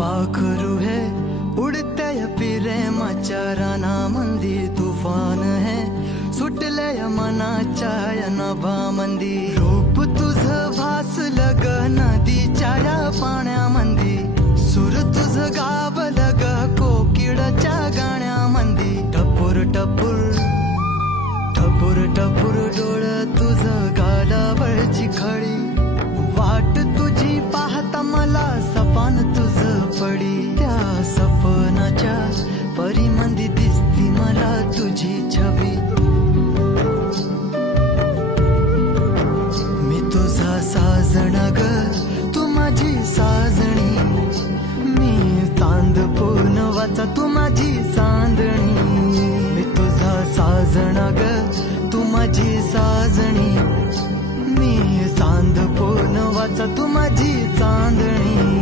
पाखरू है उडते प्रेमाच्या रानामंदी तुफान है सुटले मनाच्या या नभामंदी रूप तुझं भासलं ग नदीच्या या पाण्यामंदी सुर तुझं गावलं ग कोकिळाच्या गाण्यामंदी टपूर टपूर टपूर टपूर डोळ तुझं गालावरची खळी वाट तुझी पाहता मला सपान तुझं पडी त्या सपनाच्या परीमंदी दिसती मला तुझी छबी मी तुझा साजण ग तू माझी साजणी मी चांद पूर्णवाचा तू माझी चांदणी मी तुझा साजण ग तू माझी साजणी मी चांद पूर्णवाचा तू माझी चांदणी